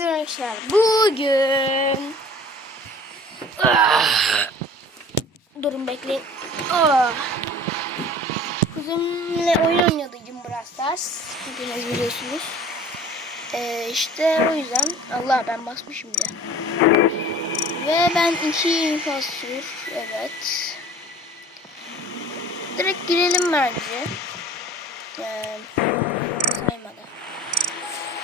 Herkese merhaba. Bugün Ah! Durun bekleyin. Ah! Kuzenimle oyun Jim Brawl Stars. Hepiniz biliyorsunuz. Ee, işte o yüzden Allah ben basmışım bile. Ve ben iki impostor. Evet. Direkt girelim bence. Ee, saymadı.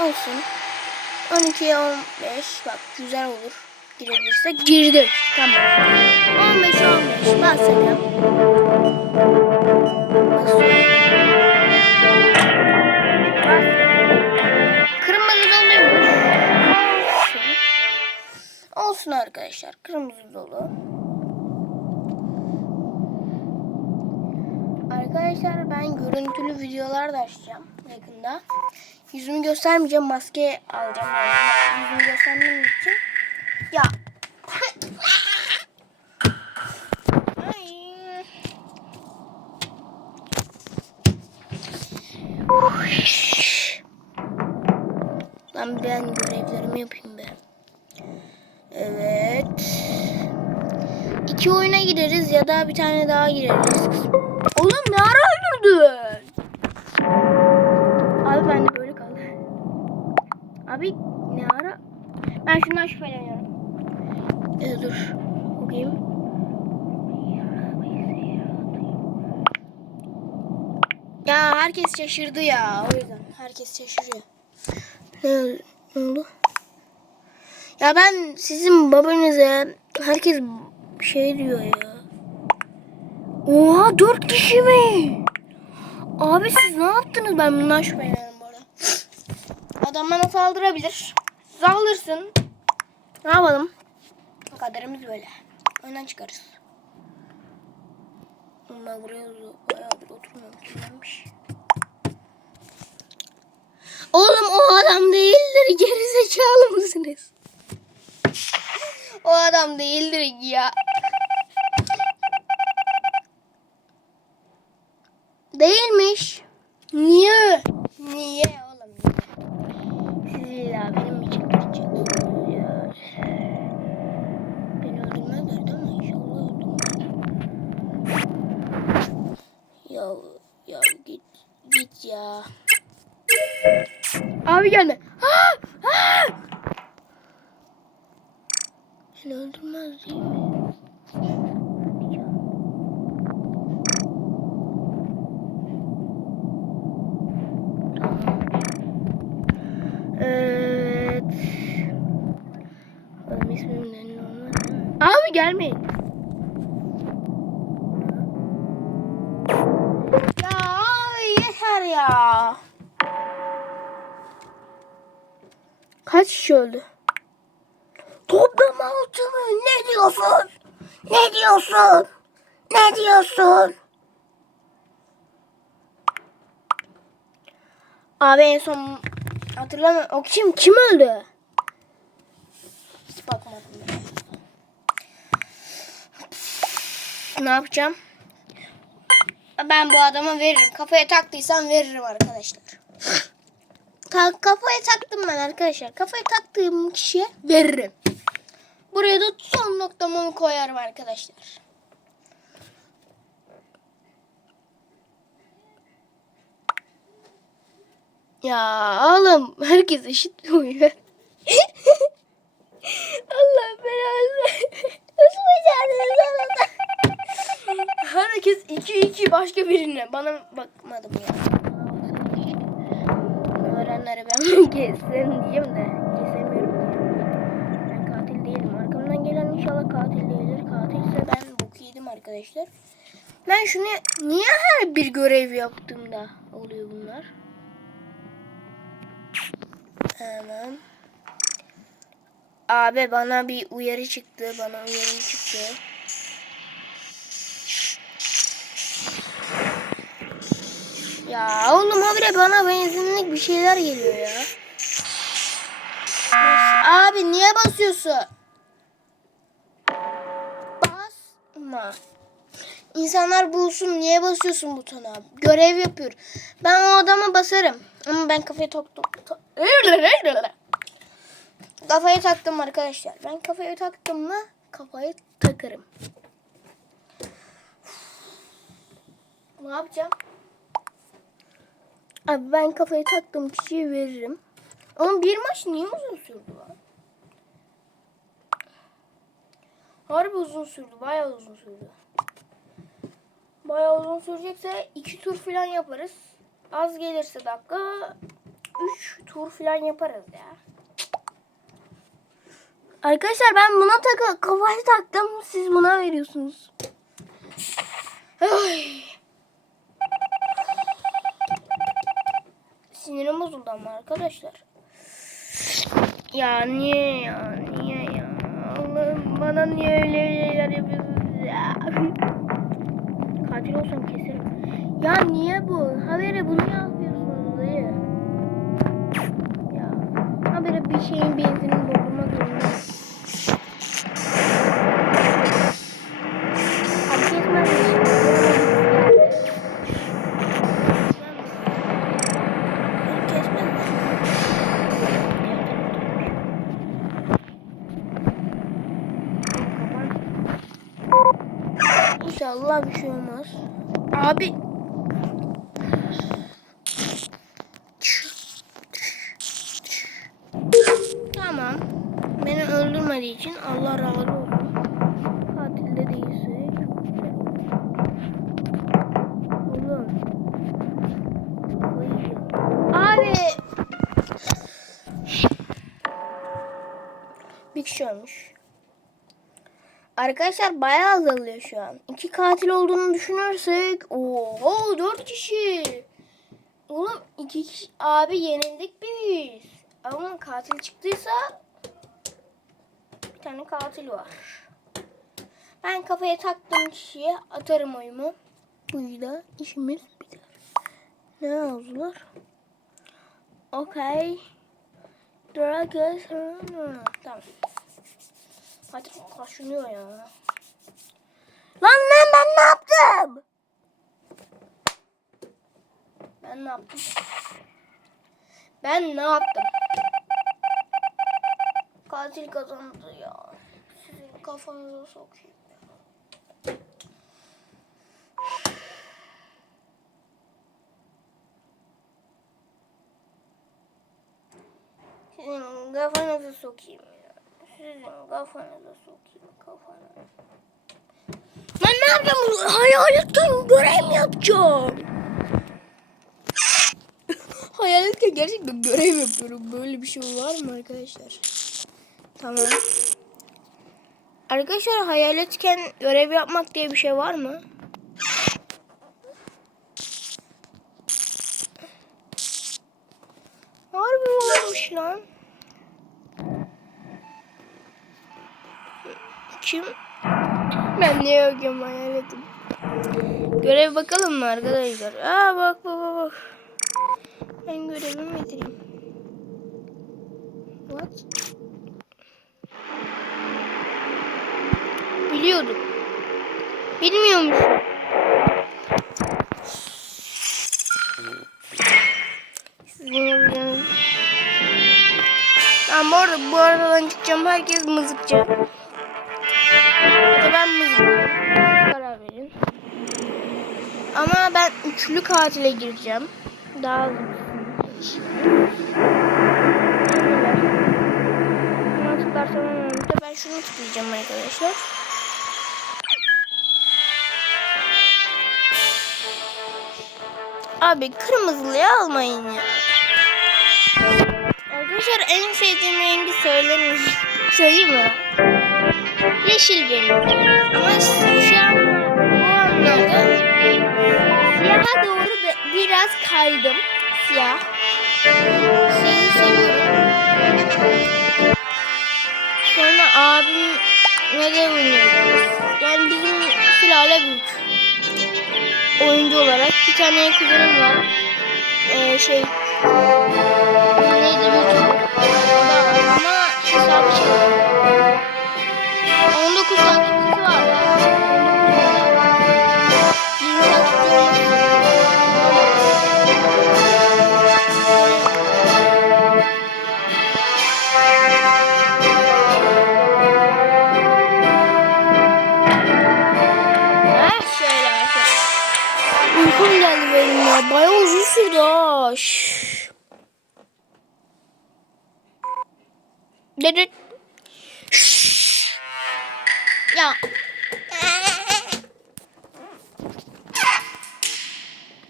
Olsun. 12'ye 15 bak güzel olur. Girebilirsek girdik. Tamam. 15 15 basacağım. Basıyorum. Kırmızı doluymuş. Olsun. Olsun arkadaşlar. Kırmızı dolu. Arkadaşlar ben görüntülü videolar da açacağım yakında. Yüzümü göstermeyeceğim. Maske alacağım. Yüzümü göstermem için. Ya. Lan ben görevlerimi yapayım be. Evet. İki oyuna gireriz ya da bir tane daha gireriz. Oğlum ne ara öldürdün? Abi ben de böyle kaldı. Abi ne ara? Ben şundan şüpheleniyorum. Ee, dur. Bakayım. Ya herkes şaşırdı ya. O yüzden herkes şaşırıyor. Ne, ne oldu? Ya ben sizin babanıza herkes şey diyor ya. Oha dört kişi mi? Abi siz ne yaptınız? Ben bundan şüpheleniyorum. Adam bana saldırabilir. Saldırsın. Ne yapalım? Kaderimiz böyle. Oyundan çıkarız. Ben buraya bayağıdır. Kirlenmiş. Oğlum o adam değildir. Geri zekalı mısınız? o adam değildir ya. Değilmiş. Niye? Niye illa benim için gideceksiniz ya. Beni öldürmezler değil mi? İnşallah öldürmezler. Ya, ya git, git ya. Abi gelme. Ha! Ha! Beni öldürmez değil mi? Evet. Oğlum ismim ne olmaz mı? Abi gelmeyin. Ya abi yeter ya. Kaç kişi öldü? Toplam altı mı? Ne diyorsun? Ne diyorsun? Ne diyorsun? Abi en son hatırlamıyorum. O kim? Kim öldü? Hiç bakmadım. ben. Ne yapacağım? Ben bu adama veririm. Kafaya taktıysam veririm arkadaşlar. Ka- kafaya taktım ben arkadaşlar. Kafaya taktığım kişiye veririm. Buraya da son noktamı koyarım arkadaşlar. Ya oğlum herkes eşit uyuyor. Allah belanı. Nasıl becerdiniz? Herkes iki iki başka birine. Bana bakmadım ya. Öğrenlere ben kessin diyeyim de kesemiyorum diye. Ben katil değilim. Arkamdan gelen inşallah katil değildir. Katilse ben bok yedim arkadaşlar. Ben şunu niye her bir görev yaptığımda oluyor bunlar? Hemen. Abi bana bir uyarı çıktı. Bana uyarı çıktı. Ya oğlum habire bana benzinlik bir şeyler geliyor ya. Abi niye basıyorsun? Basma. İnsanlar bulsun niye basıyorsun butona? Görev yapıyor. Ben o adama basarım. Ama ben kafaya tok tok tok. kafaya taktım arkadaşlar. Ben kafaya taktım mı kafayı takarım. Ne yapacağım? Abi ben kafaya taktığım kişiye veririm. Ama bir maç niye uzun sürdü lan? Harbi uzun sürdü. Bayağı uzun sürdü. Bayağı uzun sürecekse iki tur falan yaparız. Az gelirse dakika üç tur falan yaparız ya. Arkadaşlar ben buna taka kafayı taktım. Siz buna veriyorsunuz. Ay. Sinirim bozuldu ama arkadaşlar. Ya niye ya? Niye ya? Allah'ım bana niye öyle şeyler yapıyorsunuz ya? Katil olsam keserim. Ya niye bu? Habere bunu yapıyorsunuz dayı. Ya habere bir şeyin benzinini doldurmak zorunda. Fark etmez bir şey. Fark etmez. İnşallah bir şey olmaz. Abi. Tamam. Arkadaşlar bayağı azalıyor şu an. İki katil olduğunu düşünürsek oho dört kişi. Oğlum iki kişi abi yenildik biz. Ama katil çıktıysa bir tane katil var. Ben kafaya taktığım kişiye atarım oyumu. Buyla işimiz biter. Ne yazdılar? Okay. Dragas. Tamam. Hadi kaşınıyor ya. Lan lan ben ne yaptım? Ben ne yaptım? Ben ne yaptım? Katil kazandı ya. Sizin kafanıza sokayım. Sizin kafanıza sokayım. Sizin kafanıza sokayım kafana. Ben ne yapacağım? Hayaletten görev yapacağım? Hayaletten gerçekten görev yapıyorum. Böyle bir şey var mı arkadaşlar? Tamam. Arkadaşlar hayaletken görev yapmak diye bir şey var mı? Harbi varmış lan. Kim? Ben ne yokum hayaletim. Görev bakalım mı arkadaşlar? Aa bak bak bak. Ben görevimi bitireyim. What? Biliyordum. Yapacağınız- Ben bu arada bu aradan çıkacağım. Herkes mızıkçı. Ama ben üçlü katile gireceğim. Daha hızlı. Buna tıklarsam olmamıştı. Ben şunu tıklayacağım arkadaşlar. Abi kırmızılıyı almayın ya. Arkadaşlar en sevdiğim rengi söylemeyin. Söyleyeyim mi? Yeşil benim. Ama şu an bu anlarda siyaha doğru da biraz kaydım. Siyah. Siyahı seviyorum. Sonra abimle de oynuyoruz. Yani bizim sülale büyük. Oyuncu olarak. Bir tane kuzenim var. Ee, şey neydi var ama hesabı şey. 19 takipçisi var bayağı uzun sürdü ha. Dedet. Ya.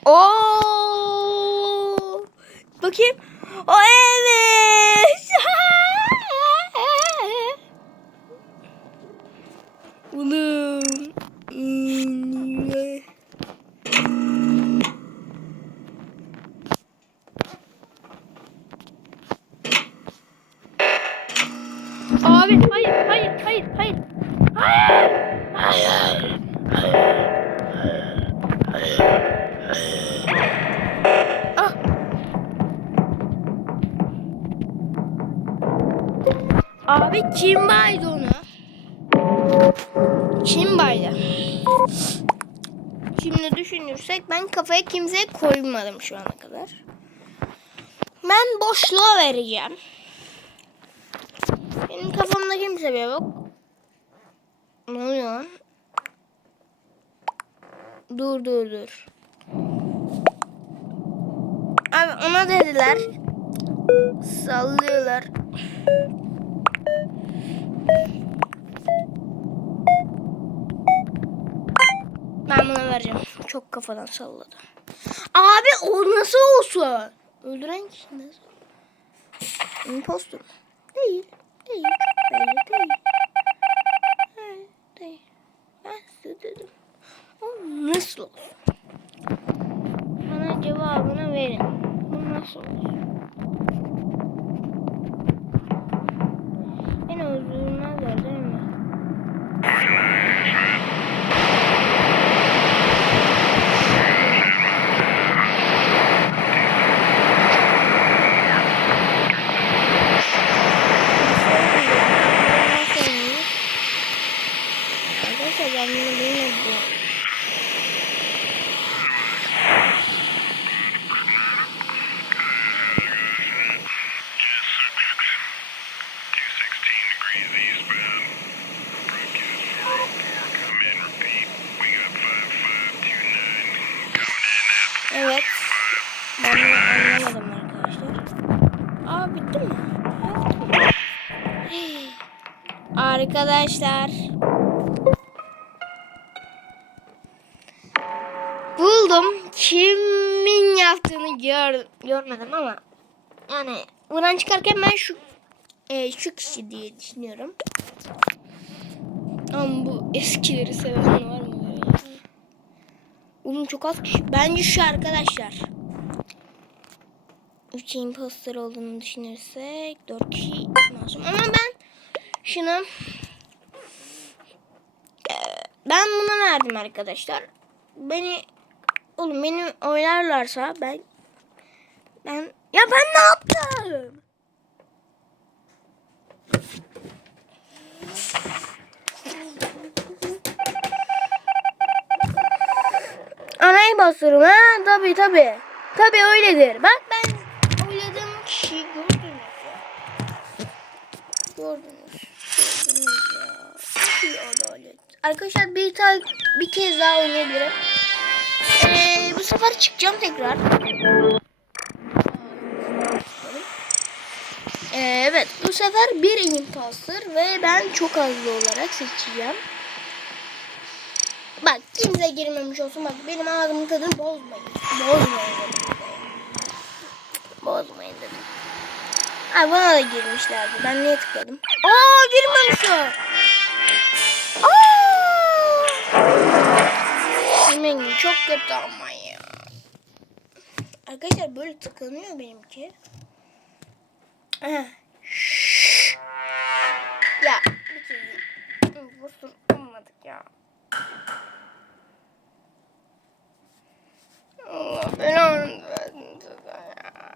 Oo. Bakayım. O evet. Oğlum. Kim baydı onu? Kim baydı? Şimdi düşünürsek ben kafaya kimseye koymadım şu ana kadar. Ben boşluğa vereceğim. Benim kafamda kimse bir yok. Ne oluyor? Dur dur dur. Abi ona dediler. Sallıyorlar. Ben buna vereceğim. Çok kafadan salladı. Abi o nasıl olsun? Öldüren kişi nasıl? Impostor. Değil. Değil. Belli değil. Hayır, değil. Ben size dedim. O nasıl olsun? Bana cevabını verin. Bu nasıl olur? Beni öldürmezler değil mi? Arkadaşlar ben bunu bilmedim. Evet. Ben bunu anlamadım arkadaşlar. Aa bitti mi? Aa, bitti mi? Hey. Arkadaşlar. Buldum. Kimin yaptığını gör, görmedim ama yani buradan çıkarken ben şu e, şu kişi diye düşünüyorum. Ama bu eskileri seven var mı? Oğlum çok az kişi. Bence şu arkadaşlar. 3 imposter olduğunu düşünürsek 4 kişi masum. Ama ben şunu ben buna verdim arkadaşlar. Beni oğlum beni oylarlarsa ben ben ya ben ne yaptım? Anayı bastırırım ha tabi tabi. Tabi öyledir. Bak ben oyladığım kişiyi. Gördünüz. Gördünüz ya. Çok iyi adalet. Arkadaşlar bir tane bir kez daha oynayabilirim. Ee, bu sefer çıkacağım tekrar. Ee, evet bu sefer bir imposter ve ben çok azlı olarak seçeceğim. Bak kimse girmemiş olsun bak benim ağzımın tadını bozmayın. Bozmayın dedim. Bozmayın dedim. Ha bana da girmişlerdi. Ben niye tıkladım? Aa girmemiş o. Yemin çok kötü ama ya. Arkadaşlar böyle tıklanıyor benimki. Aha. Ya bir kez bu sur olmadık ya. Allah belanı versin size ya.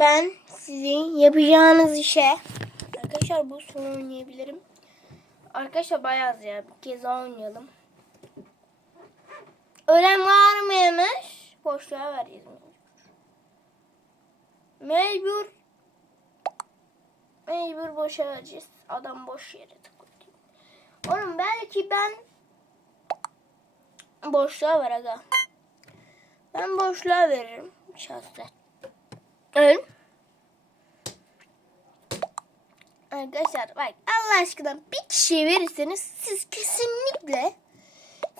Ben sizin yapacağınız işe Arkadaşlar bu son oynayabilirim. Arkadaşlar bayağı ya. Bir kez daha oynayalım. Ölen var mıymış? Boşluğa vereceğiz. Mecbur. Mecbur boşa vereceğiz. Adam boş yere tıklıyor. Oğlum belki ben boşluğa ver aga. Ben boşluğa veririm şahsen. Evet. Arkadaşlar bak Allah aşkına bir kişiye verirseniz siz kesinlikle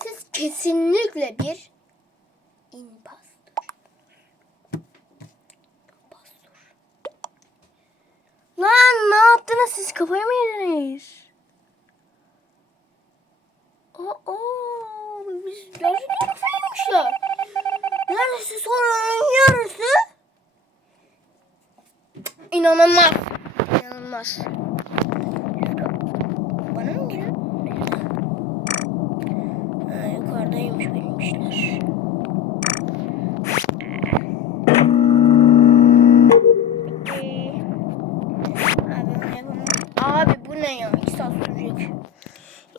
siz kesinlikle bir impastor. İmpastor. Lan ne yaptınız siz kafayı mı yediniz? Oo, biz gerçekten kafayı yemişler. Neredeyse sorunun yarısı. İnanılmaz. İnanılmaz. Bana mı geliyor? Ha, yukarıdaymış benim işler. Abi bu ne ya? İki saat sürecek.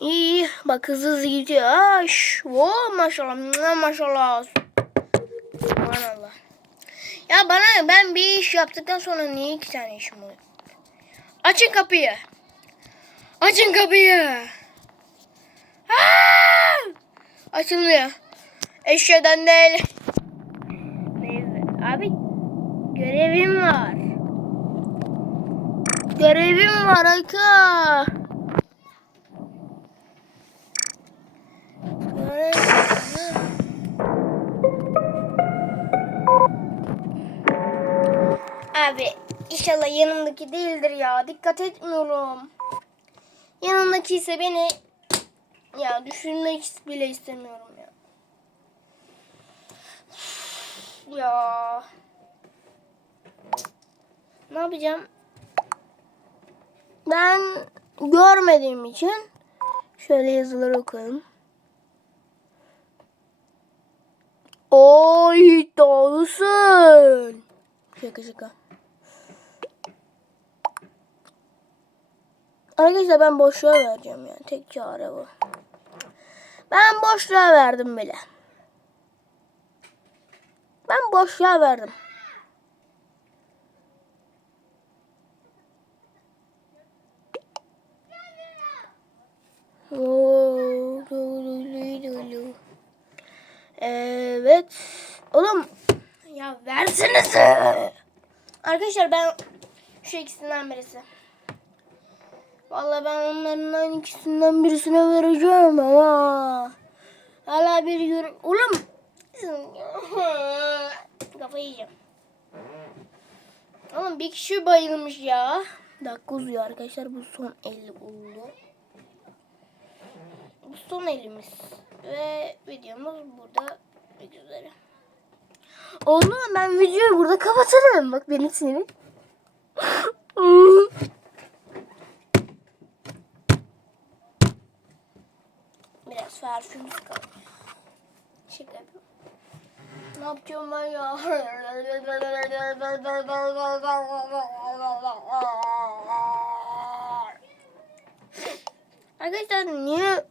İyi. Bak hızlı hızlı gidiyor. Aş. Oo, maşallah. Maşallah. Ya bana ben bir iş yaptıktan sonra niye iki tane işim oluyor? Açın kapıyı. Açın kapıyı. Aa! Açılmıyor. Eşyadan değil. Neyse. Abi görevim var. Görevim var Aka. Görevim. Abi inşallah yanımdaki değildir ya. Dikkat etmiyorum. Yanımdaki ise beni ya düşünmek bile istemiyorum ya. Ya. Ne yapacağım? Ben görmediğim için şöyle yazıları okuyayım. Oy iddialısın. Şaka şaka. Arkadaşlar ben boşluğa vereceğim yani. Tek çare bu. Ben boşluğa verdim bile. Ben boşluğa verdim. Evet. Oğlum ya versenize. Arkadaşlar ben şu ikisinden birisi. Vallahi ben onlardan ikisinden birisine vereceğim ama. Hala bir yürü... Oğlum. Kafayı yiyeceğim. Oğlum bir kişi bayılmış ya. Dakika uzuyor arkadaşlar. Bu son 50 oldu. Bu son elimiz. Ve videomuz burada bitmek üzere. Oldu ben videoyu burada kapatırım. Bak benim sinirim. Parfümümüz kaldı. Şaka yapıyorum. Ne yapacağım ben ya? Arkadaşlar niye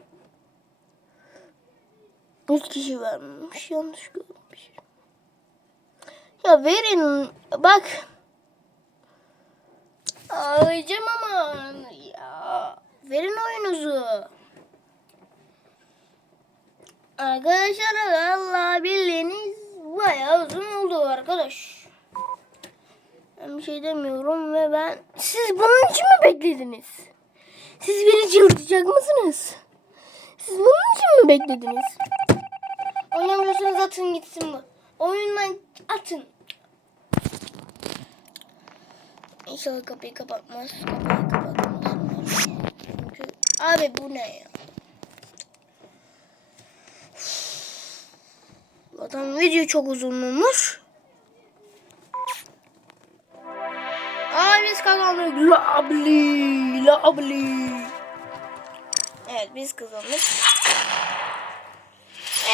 100 kişi vermiş? Yanlış görmüş. Ya verin bak. Ağlayacağım ama ya. Verin oyunuzu. Arkadaşlar Allah bildiğiniz bayağı uzun oldu arkadaş. Ben bir şey demiyorum ve ben... Siz bunun için mi beklediniz? Siz beni çıldırtacak mısınız? Siz bunun için mi beklediniz? Oynamıyorsanız atın gitsin bu. Oyundan atın. İnşallah kapıyı kapatmaz. Kapıyı kapatmaz. Çünkü abi bu ne ya? Zaten video çok uzun olmuş. Aa biz kazandık. Lovely. Lovely. Evet biz kazandık.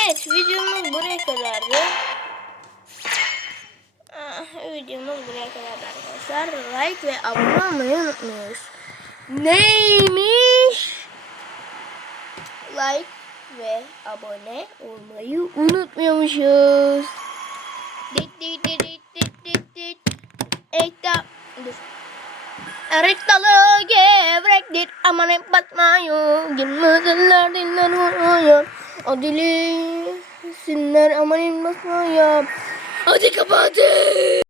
Evet videomuz buraya kadardı. Ah, videomuz buraya kadardı arkadaşlar. Like ve abone olmayı unutmuyoruz. Neymiş? Like ve abone olmayı unutmuyormuşuz. Dit dit dit dit dit dit dit. Erik dalı gevrektir aman hep batmıyor. Girmezler diller vuruyor. O dili sinler aman hep batmıyor. Hadi kapatın.